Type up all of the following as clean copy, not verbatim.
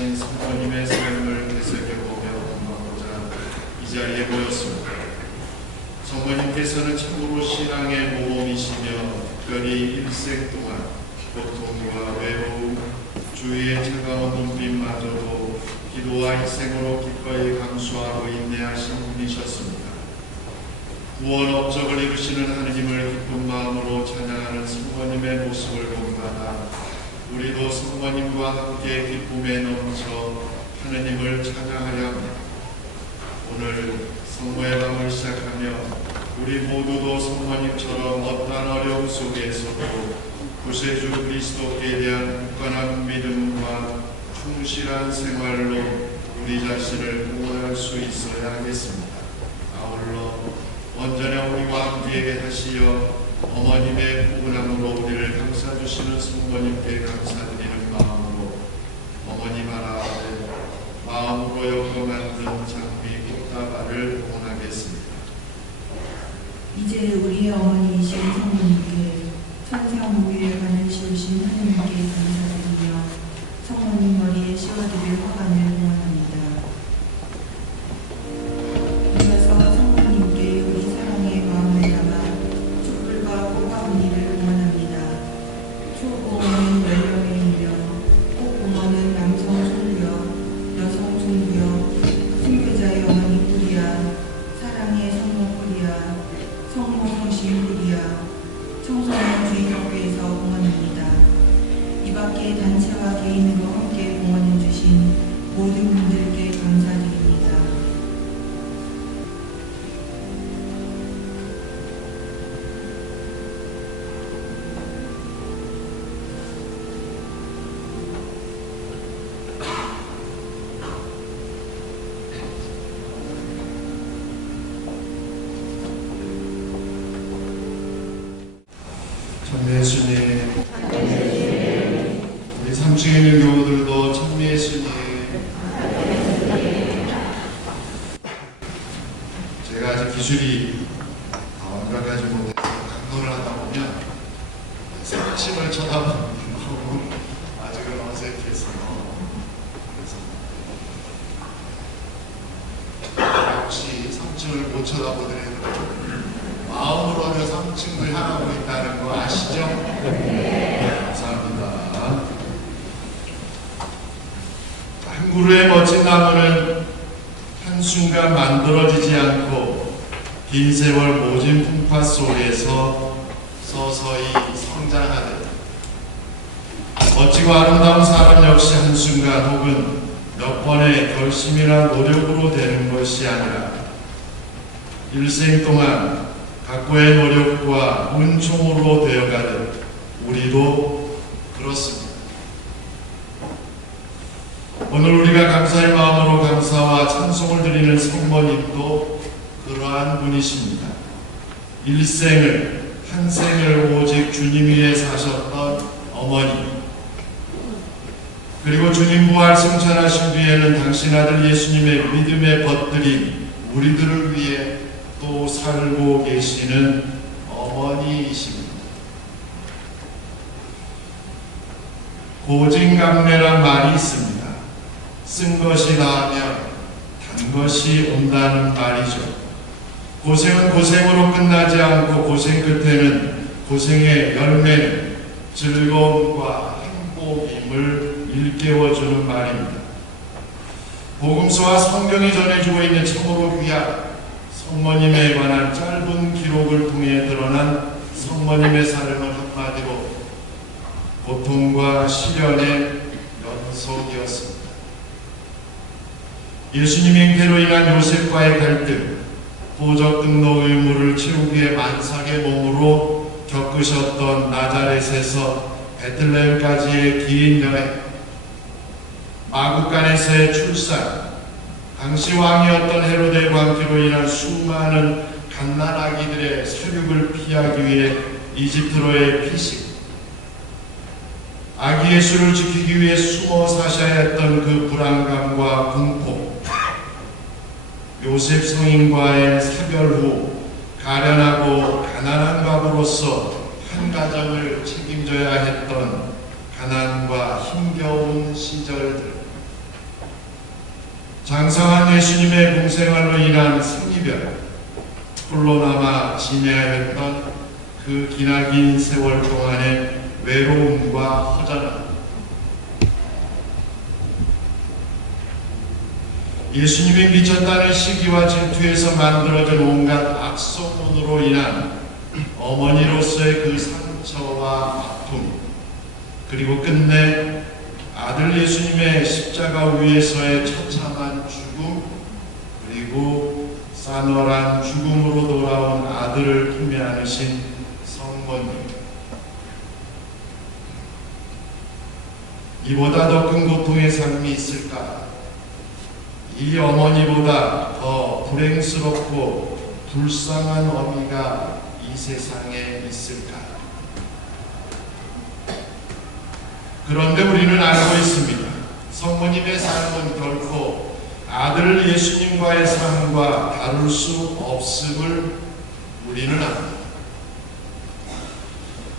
귀하신 성모님의 삶을 되새겨보며 공부하고자 이 자리에 모였습니다. 성모님께서는 참으로 신앙의 모범이시며 특별히 일생 동안 고통과 외로움, 주위의 차가운 눈빛마저도 기도와 희생으로 기꺼이 감수하고 인내하신 분이셨습니다. 구원 업적을 이루시는 하느님을 기쁜 마음으로 찬양하는 성모님의 모습을 본받아 우리도 성모님과 함께 기쁨에 넘쳐 하느님을 찬양하려 합니다. 오늘 성모의 밤을 시작하며 우리 모두도 성모님처럼 어떠한 어려움 속에서도 구세주 그리스도께 대한 굳건한 믿음과 충실한 생활로 우리 자신을 보호할 수 있어야 하겠습니다. 아울러 언제나 우리와 함께 하시어 어머님의 포근함으로 우리를 감싸주시는 성모님께 감사드리는 마음으로 어머님 하나 마음으로 여겨 만든 장미 꽃다발을 원하겠습니다. 이제 우리의 어머니이신 성모님께 천상무위에 관을 씌우신 하느님께 감사드리며 성모님 머리에 씌워드릴 화관을 원합니다. 이어서 성모님께 우리 사랑의 마음을 담아 촛불과 꽃가무니를 원합니다. 초고모는 연령이며 꽃고모는 남성 순교, 여성 순교, 순교자의 어머니 구리야, 사랑의 성모 구리야, 성모 성신 구리야, 청소년 주의학교에서 공헌합니다. 이 밖에 단체와 개인으로 함께 공헌해 주신 모든 분들께 감사드립니다. 참미 예수님, 우리 3층에 있는 교우들도 참미 예수님. 제가 아직 기술이 완벽하지 못해서 강론을 하다 보면 상심을 쳐다보는 거고 아직은 어색해서 그래서 혹시 3층을 못 쳐다보더라도 마음으로는 3층을 향하고 있다는 거 아시죠? 네. 감사합니다. 한 그루의 멋진 나무는 한순간 만들어지지 않고 긴 세월 모진 풍파 속에서 서서히 성장하듯 멋지고 아름다운 사람 역시 한순간 혹은 몇 번의 결심이나 노력으로 되는 것이 아니라 일생 동안 각고의 노력과 은총으로 되어가듯 우리도 그렇습니다. 오늘 우리가 감사의 마음으로 감사와 찬송을 드리는 성모님도 그러한 분이십니다. 일생을 한 생을 오직 주님 위해 사셨던 어머니, 그리고 주님 부활 승천하신 뒤에는 당신 아들 예수님의 믿음에 벗들인 우리들을 위해 또 살고 계시는 어머니이십니다. 고진감래란 말이 있습니다. 쓴 것이 나으면 단 것이 온다는 말이죠. 고생은 고생으로 끝나지 않고 고생 끝에는 고생의 열매는 즐거움과 행복임을 일깨워주는 말입니다. 복음서와 성경이 전해주고 있는 참으로 귀한 성모님에 관한 짧은 기록을 통해 드러난 성모님의 삶은 한마디로 고통과 시련의 연속이었습니다. 예수님 잉태로 인한 요셉과의 갈등, 도적 등록 의무를 채우기 위해 만삭의 몸으로 겪으셨던 나자렛에서 베들레헴까지의 긴 여행, 마구간에서의 출산, 당시 왕이었던 헤로데 왕기로 인한 수많은 갓난아기들의 사육을 피하기 위해 이집트로의 피식, 아기 예수를 지키기 위해 숨어 사셔야 했던 그 불안감과 공포, 요셉 성인과의 사별 후 가련하고 가난한 과부로서 한 가정을 책임져야 했던 가난과 힘겨운 시절들, 장성한 예수님의 공생활로 인한 생이별, 홀로 남아 지내야했던 그 기나긴 세월 동안의 외로움과 허전함, 예수님이 미쳤다는 시기와 질투에서 만들어진 온갖 악소문으로 인한 어머니로서의 그 상처와 아픔, 그리고 끝내 아들 예수님의 십자가 위에서의 처참한 죽음, 그리고 싸늘한 죽음으로 돌아온 아들을 품에 안으신 성모님, 이보다 더 큰 고통의 삶이 있을까? 이 어머니보다 더 불행스럽고 불쌍한 어미가 이 세상에 있을까? 그런데 우리는 알고 있습니다. 성모님의 삶은 결코 아들 예수님과의 삶과 다를 수 없음을 우리는 압니다.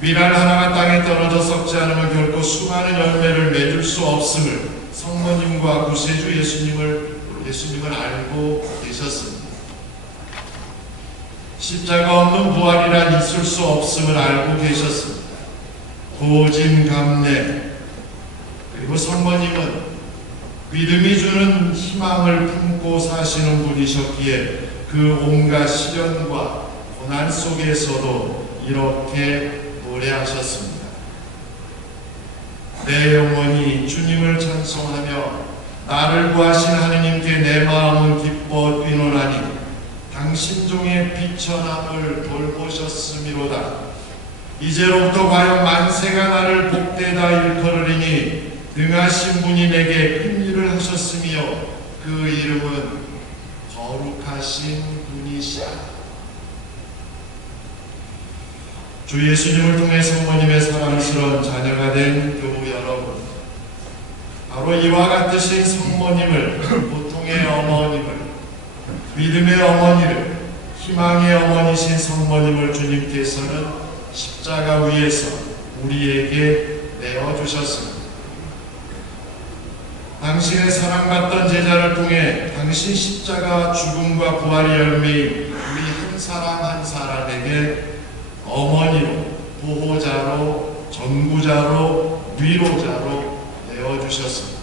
비랄 하나가 땅에 떨어져 썩지 않으면 결코 수많은 열매를 맺을 수 없음을 성모님과 구세주 예수님을 알고 계셨습니다. 십자가 없는 부활이란 있을 수 없음을 알고 계셨습니다. 고진감래, 그리고 성모님은 믿음이 주는 희망을 품고 사시는 분이셨기에 그 온갖 시련과 고난 속에서도 이렇게 노래하셨습니다. 내 영혼이 주님을 찬송하며 나를 구하신 하느님께 내 마음은 기뻐 뛰노나니 당신 종의 비천함을 돌보셨음이로다. 이제로부터 과연 만세가 나를 복되다 일컬으리니 능하신 분이 내게 큰 일을 하셨으며 그 이름은 거룩하신 분이시라. 주 예수님을 통해 성모님의 사랑스러운 자녀가 된 교우 여러분, 바로 이와 같으신 성모님을, 보통의 어머님을, 믿음의 어머니를, 희망의 어머니신 성모님을 주님께서는 십자가 위에서 우리에게 내어주셨습니다. 당신의 사랑받던 제자를 통해 당신 십자가 죽음과 부활의 열매인 우리 한 사람 한 사람에게 어머니로, 보호자로, 전구자로, 위로자로 내어주셨습니다.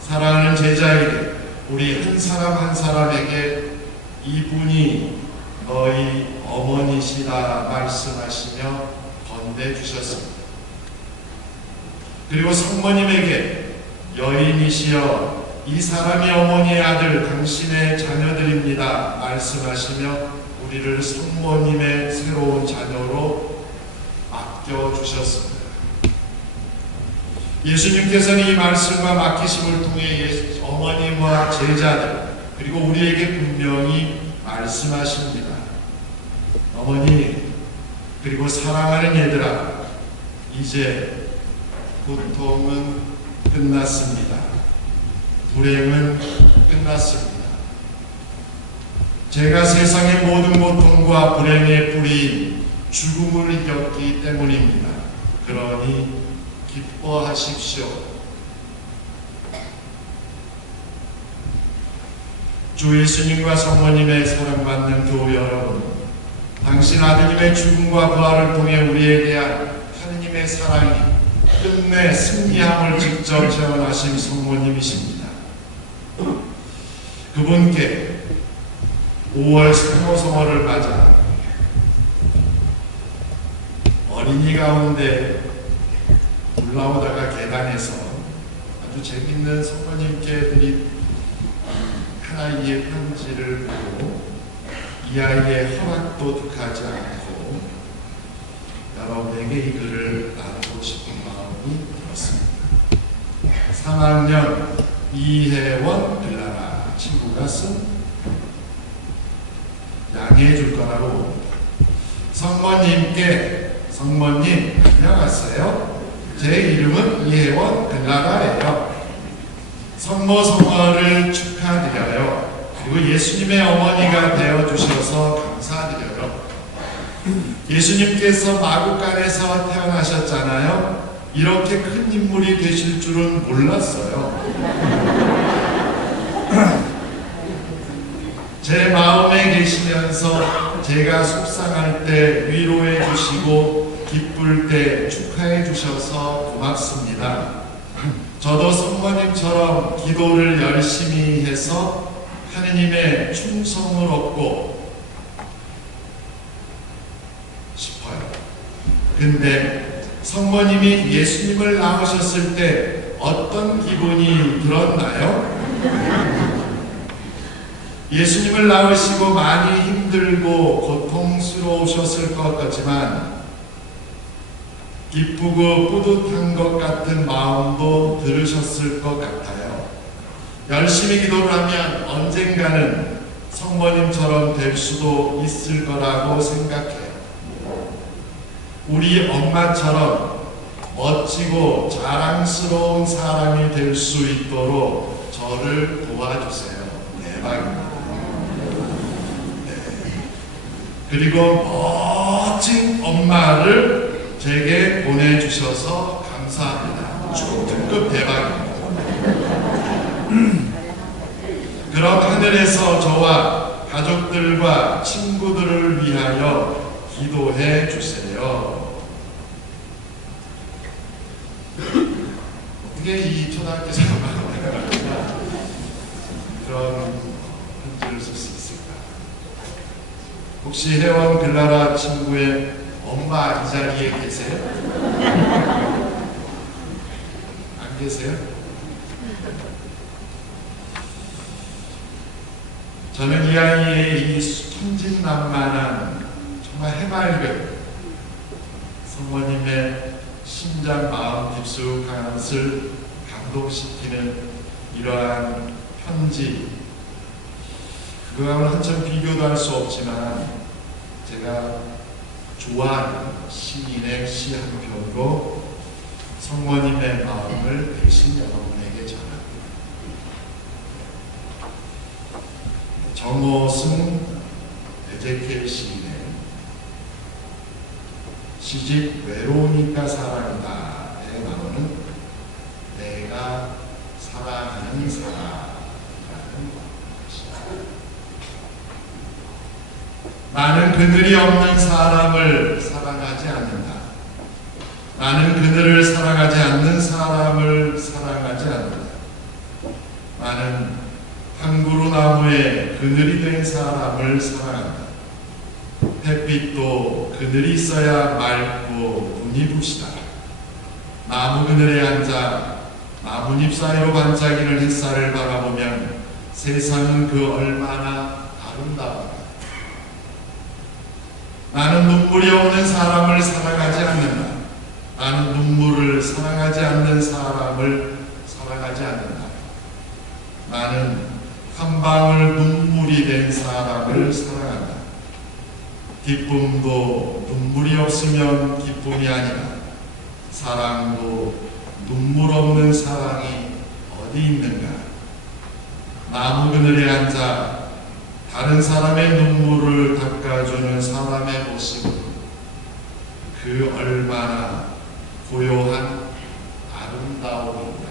사랑하는 제자에게, 우리 한 사람 한 사람에게 이분이 너희 어머니시다 말씀하시며 건네주셨습니다. 그리고 성모님에게 여인이시여 이 사람이 어머니의 아들 당신의 자녀들입니다 말씀하시며 우리를 성모님의 새로운 자녀로 맡겨주셨습니다. 예수님께서는 이 말씀과 맡기심을 통해 어머님과 제자들 그리고 우리에게 분명히 말씀하십니다. 어머니 그리고 사랑하는 얘들아, 이제 고통은 끝났습니다. 불행은 끝났습니다. 제가 세상의 모든 고통과 불행의 뿌리인 죽음을 이겼기 때문입니다. 그러니 기뻐하십시오. 주 예수님과 성모님의 사랑받는 교우 여러분, 당신 아드님의 죽음과 부활을 통해 우리에 대한 하느님의 사랑이 끝내 승리함을 직접 체험하신 성모님이십니다. 그분께 5월 상호성어를 맞아 어린이 가운데 올라오다가 계단에서 아주 재밌는 성모님께 드린 하나의 편지를 보고 이 아이의 허락도 득하지 않고 여러분에게 이 글을 나누고 싶은 마음이 들었습니다. 3학년 이혜원 빌라라 친구가 쓴 양해해 줄 거라고 봅니다. 성모님께, 성모님 안녕하세요. 제 이름은 이혜원 빌라라예요. 성모성화를 축하드려요. 그리고 예수님의 어머니가 되어주셔서 감사드려요. 예수님께서 마구간에서 태어나셨잖아요. 이렇게 큰 인물이 되실 줄은 몰랐어요. 제 마음에 계시면서 제가 속상할 때 위로해 주시고 기쁠 때 축하해 주셔서 고맙습니다. 저도 성모님처럼 기도를 열심히 해서 하느님의 충성을 얻고 싶어요. 근데 성모님이 예수님을 낳으셨을 때 어떤 기분이 들었나요? 예수님을 낳으시고 많이 힘들고 고통스러우셨을 것 같지만 기쁘고 뿌듯한 것 같은 마음도 들으셨을 것 같아요. 열심히 기도를 하면 언젠가는 성모님처럼 될 수도 있을 거라고 생각해요. 우리 엄마처럼 멋지고 자랑스러운 사람이 될 수 있도록 저를 도와주세요. 대박입니다. 그리고 멋진 엄마를 제게 보내주셔서 감사합니다. 특급 대박입니다. 그럼 하늘에서 저와 가족들과 친구들을 위하여 기도해 주세요. 어떻게 이 초등학교 사람을 그런 편지를 쓸 수 있을까? 혹시 혜원 글라라 친구의 엄마 이 자리에 계세요? 안 계세요? 저는 이 아이의 이 천진난만한 정말 해맑은 성모님의 심장 마음 깊숙한 것을 감동시키는 이러한 편지, 그거하고는 한참 비교도 할 수 없지만 제가 좋아하는 시인의 시 한 편으로 성모님의 마음을 대신 여러분에게 전합니다. 정호승 에제키엘 시인의 시집 외로우니까 사랑이다에 나오는 내가 사랑하는 사람이라는 것입니다. 나는 그늘이 없는 사람을 사랑하지 않는다. 나는 그늘을 사랑하지 않는 사람을 사랑하지 않는다. 나는 항구루 나무에 그늘이 된 사람을 사랑한다. 햇빛도 그늘이 있어야 맑고 눈이 부시다. 나무 그늘에 앉아 나뭇잎 사이로 반짝이는 햇살을 바라보면 세상은 그 얼마나 아름다운가. 나는 눈물이 없는 사람을 사랑하지 않는다. 나는 눈물을 사랑하지 않는 사람을 사랑하지 않는다. 나는 한 방울 눈물이 된 사람을 사랑한다. 기쁨도 눈물이 없으면 기쁨이 아니라 사랑도 눈물 없는 사랑이 어디 있는가. 나무 그늘에 앉아 다른 사람의 눈물을 닦아주는 사람의 모습은 그 얼마나 고요한 아름다움인가.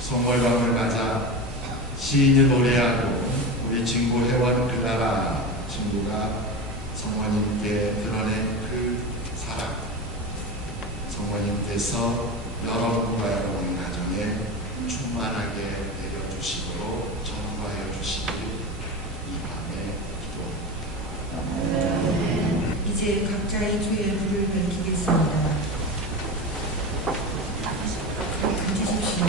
성월광을 맞아 시인이 노래하고 우리 친구 혜원 글라라 친구가 성모님께 드러낸 그 사랑, 성모님께서 여러분과 여러분 가정에 충만하게 내려주시도록 전부하여 주시길 이 밤에 기도합니다. 이제 각자의 죄를 밝히겠습니다. 앉으십시오.